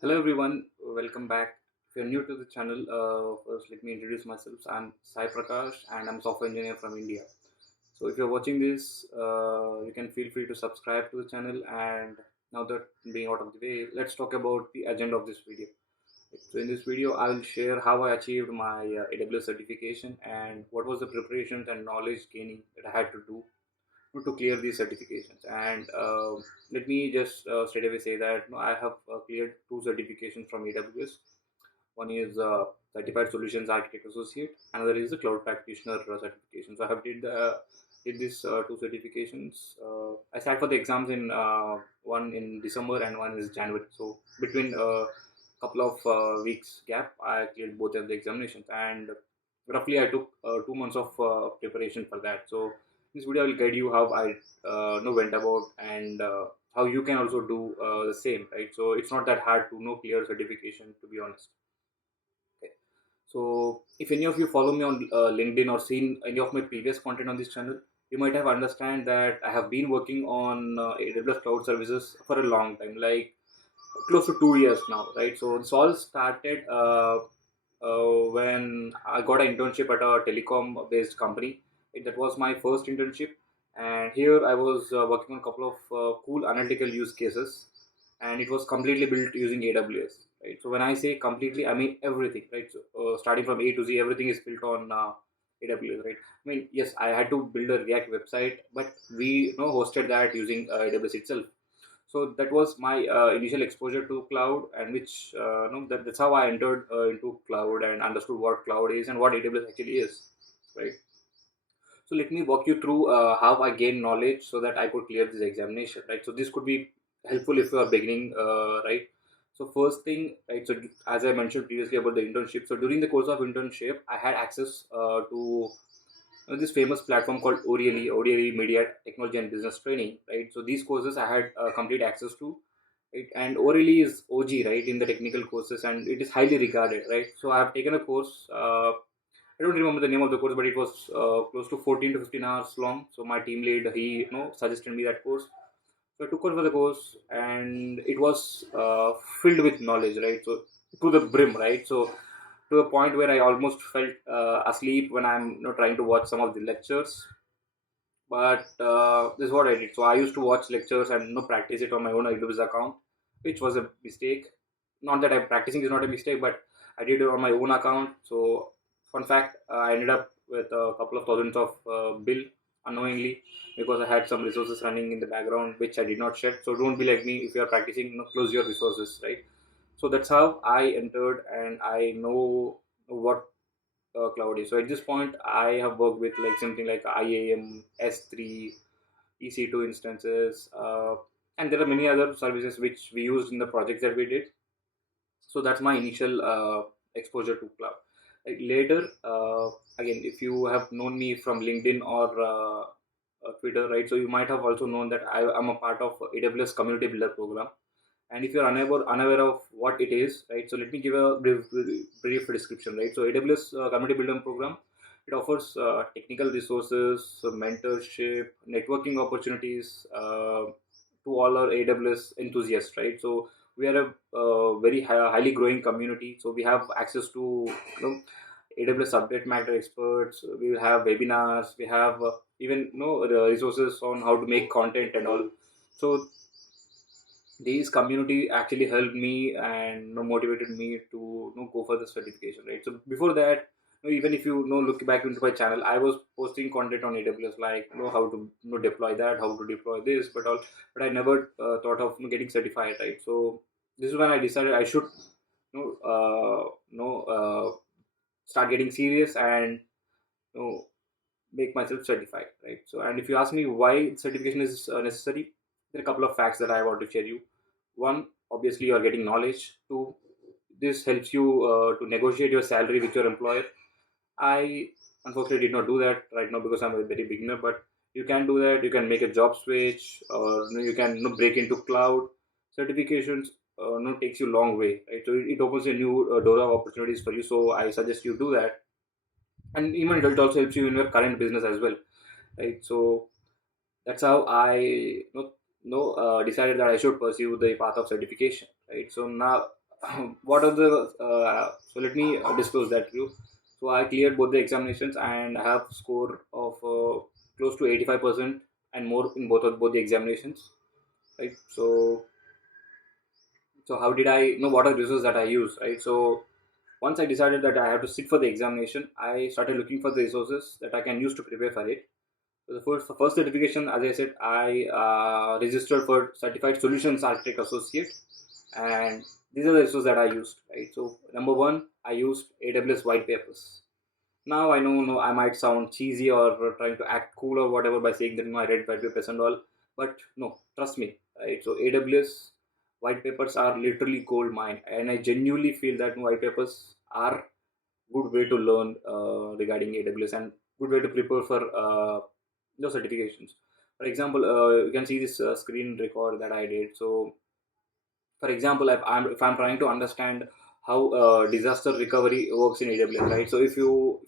Hello everyone, welcome back. If you're new to the channel, first let me introduce myself. I'm Sai Prakash and I'm a software engineer from India. So if you're watching this, you can feel free to subscribe to the channel. And now that being out of the way, let's talk about the agenda of this video. So in this video, I will share how I achieved my AWS certification and what was the preparations and knowledge gaining that I had to do to clear these certifications. And let me just straight away say that I have cleared two certifications from AWS. One is Certified Solutions Architect Associate, another is the Cloud Practitioner certification. So I have did these two certifications. I sat for the exams in one in December and one is January. So between a couple of weeks gap, I cleared both of the examinations, and roughly I took 2 months of preparation for that. So this video will guide you how I went about, and how you can also do the same, right? So it's not that hard to know clear certification, to be honest. Okay. So if any of you follow me on LinkedIn or seen any of my previous content on this channel, you might have understand that I have been working on AWS cloud services for a long time, like close to 2 years now, right? So this all started when I got an internship at a telecom based company. That was my first internship, and here I was working on a couple of cool analytical use cases, and it was completely built using AWS. Right. So when I say completely, I mean everything. Right. So starting from A to Z, everything is built on AWS. Right. I mean, yes, I had to build a React website, but we hosted that using AWS itself. So that was my initial exposure to cloud, and which that's how I entered into cloud and understood what cloud is and what AWS actually is, right? So let me walk you through how I gained knowledge so that I could clear this examination, right? So this could be helpful if you are beginning, right? So first thing, right? So as I mentioned previously about the internship, so during the course of internship, I had access to this famous platform called Orieli Media Technology and Business Training, right? So these courses I had complete access to, right? And Orieli is OG, right, in the technical courses, and it is highly regarded, right? So I have taken a course. I don't remember the name of the course, but it was close to 14 to 15 hours long. So my team lead, he suggested me that course. So I took over the course, and it was filled with knowledge, right? So to the brim, right? So to a point where I almost felt asleep when I'm trying to watch some of the lectures. But this is what I did. So I used to watch lectures and practice it on my own AWS account, which was a mistake. Not that I'm practicing is not a mistake, but I did it on my own account. So fun fact, I ended up with a couple of thousands of bill unknowingly, because I had some resources running in the background which I did not shed. So don't be like me. If you are practicing, close your resources, right? So that's how I entered, and I know what cloud is. So at this point, I have worked with like something like IAM, S3, EC2 instances, and there are many other services which we used in the projects that we did. So that's my initial exposure to cloud. Later, again, if you have known me from LinkedIn or Twitter, right? So you might have also known that I am a part of AWS Community Builder program. And if you're unaware of what it is, right? So let me give a brief description, right? So AWS Community Builder program, it offers technical resources, mentorship, networking opportunities to all our AWS enthusiasts, right? So we are a very highly growing community. So we have access to AWS subject matter experts. We will have webinars. We have even the resources on how to make content and all. So these community actually helped me and motivated me to go for the certification, right? So before that, even if you look back into my channel, I was posting content on AWS, like how to deploy that, how to deploy this, but I never thought of getting certified, right? So this is when I decided I should you know, uh, you know uh, start getting serious and you know, make myself certified, right? So, and if you ask me why certification is necessary, there are a couple of facts that I want to share you. One, obviously, you are getting knowledge. Two, this helps you to negotiate your salary with your employer. I unfortunately did not do that right now because I'm a very beginner, but you can do that. You can make a job switch, or you can break into cloud certifications. Takes you a long way, right? So it opens a new door of opportunities for you. So I suggest you do that, and even it also helps you in your current business as well, right? So that's how I decided that I should pursue the path of certification, right? So now what are the so let me disclose that to you. So I cleared both the examinations and I have score of close to 85% and more in both the examinations, right? So how did I know what are the resources that I use, right? So once I decided that I have to sit for the examination, I started looking for the resources that I can use to prepare for it. So the first certification, as I said, I registered for Certified Solutions Architect Associate, and these are the resources that I used, right? So number one, I used AWS White Papers. Now I know, no, I might sound cheesy or trying to act cool or whatever by saying that I read white papers and all, but no, trust me, right? So AWS white papers are literally gold mine, and I genuinely feel that white papers are good way to learn regarding AWS and good way to prepare for the certifications. For example, you can see this screen record that I did. So for example, if I'm trying to understand how disaster recovery works in AWS, right? So if you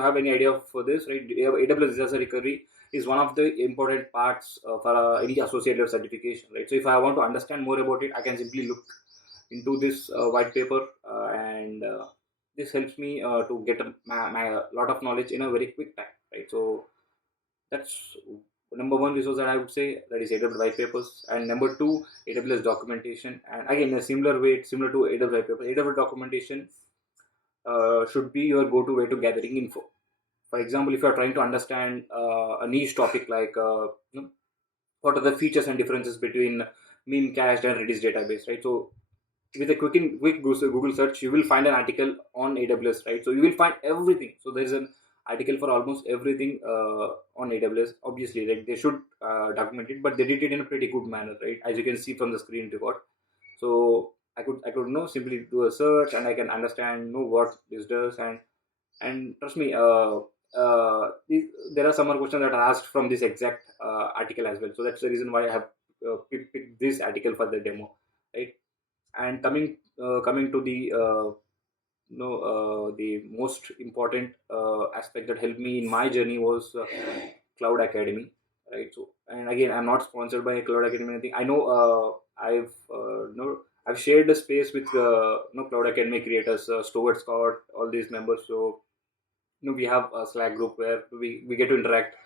have any idea for this, right? AWS disaster recovery is one of the important parts for any associated certification, right? So if I want to understand more about it, I can simply look into this white paper, and this helps me to get my lot of knowledge in a very quick time, right? So that's number one resource that I would say, that is AWS white papers. And number two, AWS documentation. And again, in a similar way, it's similar to AWS white papers. AWS documentation should be your go-to way to gathering info. For example, if you are trying to understand a niche topic like what are the features and differences between meme cached and Redis database, right? So with a quick Google search, you will find an article on AWS, right? So you will find everything. So there is an article for almost everything on AWS. Obviously, like they should document it, but they did it in a pretty good manner, right? As you can see from the screen record. So I could simply do a search and I can understand what this does. And trust me, there are some more questions that are asked from this exact article as well. So that's the reason why I have picked this article for the demo, right? And coming to the most important aspect that helped me in my journey was Cloud Academy, right? So, and again, I'm not sponsored by Cloud Academy or anything. I know I've shared the space with Cloud Academy creators, Stuart Scott, all these members. So we have a Slack group where we get to interact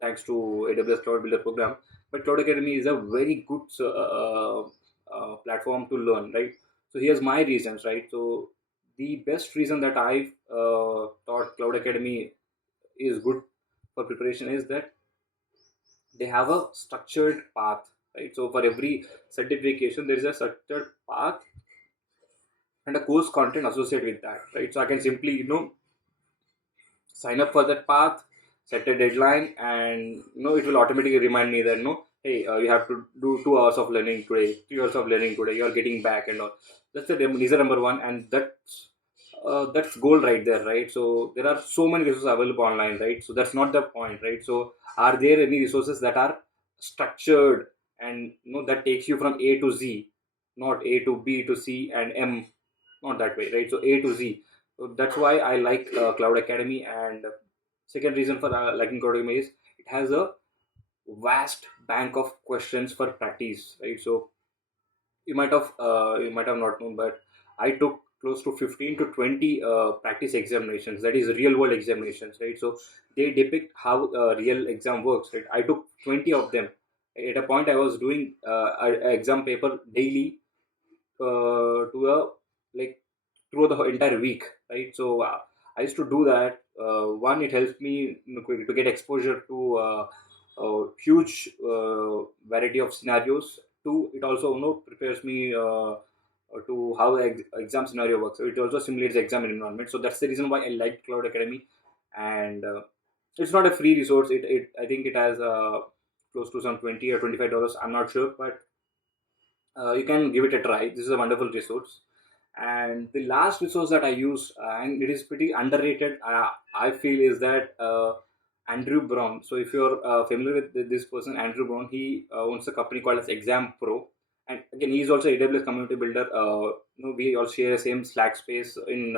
thanks to AWS Cloud Builder program. But Cloud Academy is a very good platform to learn, right? So here's my reasons, right? So the best reason that I thought Cloud Academy is good for preparation is that they have a structured path, right? So for every certification, there is a structured path and a course content associated with that, right? So I can simply sign up for that path, set a deadline, and it will automatically remind me that hey, you have to do 2 hours of learning today, 3 hours of learning today. You are getting back and all. That's the reason number one, and that's gold right there, right? So there are so many resources available online, right? So that's not the point, right? So are there any resources that are structured and that takes you from A to Z, not A to B to C and M, not that way, right? So A to Z. So that's why I like Cloud Academy. And second reason for liking Cloud Academy is it has a vast bank of questions for practice, right? So you might have not known, but I took close to 15 to 20 practice examinations, that is real world examinations, right? So they depict how real exam works, right? I took 20 of them. At a point I was doing a exam paper daily, to a like through the entire week, right? So I used to do that. One, it helps me to get exposure to a huge variety of scenarios. Two, it also prepares me to how the exam scenario works. So it also simulates the exam environment. So that's the reason why I like Cloud Academy. And it's not a free resource. It I think it has close to some $20 or $25. I'm not sure, but you can give it a try. This is a wonderful resource. And the last resource that I use, and it is pretty underrated, I feel, is that Andrew Brown. So if you're familiar with this person, Andrew Brown, he owns a company called as Exam Pro. And again, he is also AWS community builder. We all share the same Slack space in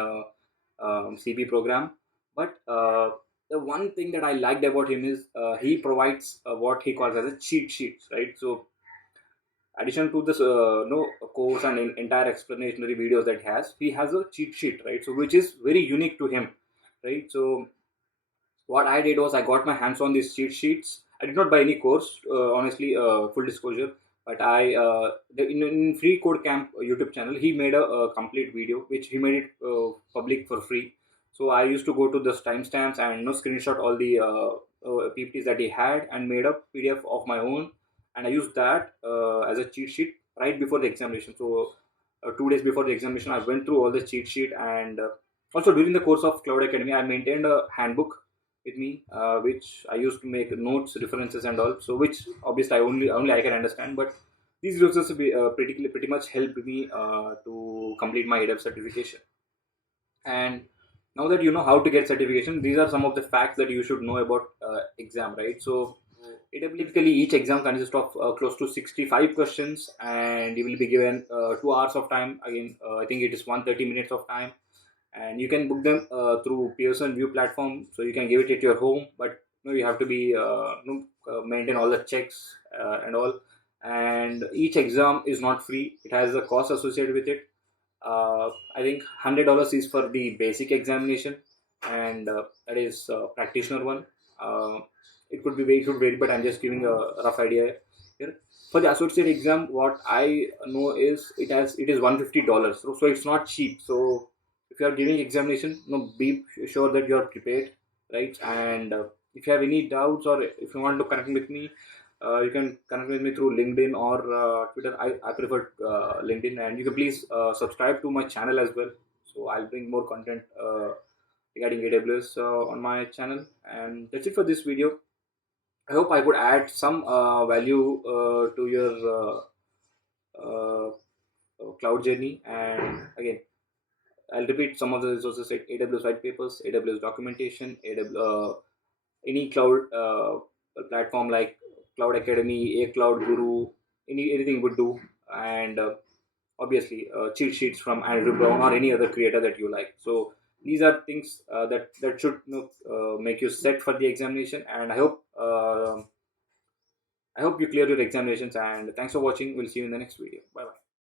CB program. But the one thing that I liked about him is he provides what he calls as a cheat sheets, right? So addition to this course and entire explanatory videos that he has a cheat sheet, right? So which is very unique to him, right? So what I did was I got my hands on these cheat sheets. I did not buy any course, honestly, full disclosure. But in Free Code Camp YouTube channel, he made a complete video which he made it public for free. So I used to go to those timestamps and screenshot all the PPTs that he had and made a PDF of my own, and I used that as a cheat sheet right before the examination. So 2 days before the examination, I went through all the cheat sheet, and also during the course of Cloud Academy, I maintained a handbook with me, which I used to make notes, references, and all. So, which obviously only I can understand. But these resources pretty much helped me to complete my AWS certification. And now that you know how to get certification, these are some of the facts that you should know about exam, right? So, AWS typically each exam consists of close to 65 questions, and you will be given 2 hours of time. Again, I think it is 130 minutes of time, and you can book them through Pearson View platform. So you can give it at your home, but you have to be maintain all the checks and all. And each exam is not free; it has a cost associated with it. I think $100 is for the basic examination, and that is practitioner one. Uh, it could vary, but I'm just giving a rough idea here. For the associate exam, what I know is it is $150. So it's not cheap. So if you are giving examination, be sure that you are prepared, right? And if you have any doubts, or if you want to connect with me, you can connect with me through LinkedIn or Twitter. I prefer LinkedIn, and you can please subscribe to my channel as well. So I'll bring more content regarding AWS on my channel. And that's it for this video. I hope I could add some value to your cloud journey. And again, I'll repeat some of the resources like AWS White Papers, AWS Documentation, any cloud platform like Cloud Academy, A Cloud Guru, anything would do, and obviously cheat sheets from Andrew Brown or any other creator that you like. So these are things that should make you set for the examination, and I hope you clear your examinations. And thanks for watching. We'll see you in the next video. Bye bye.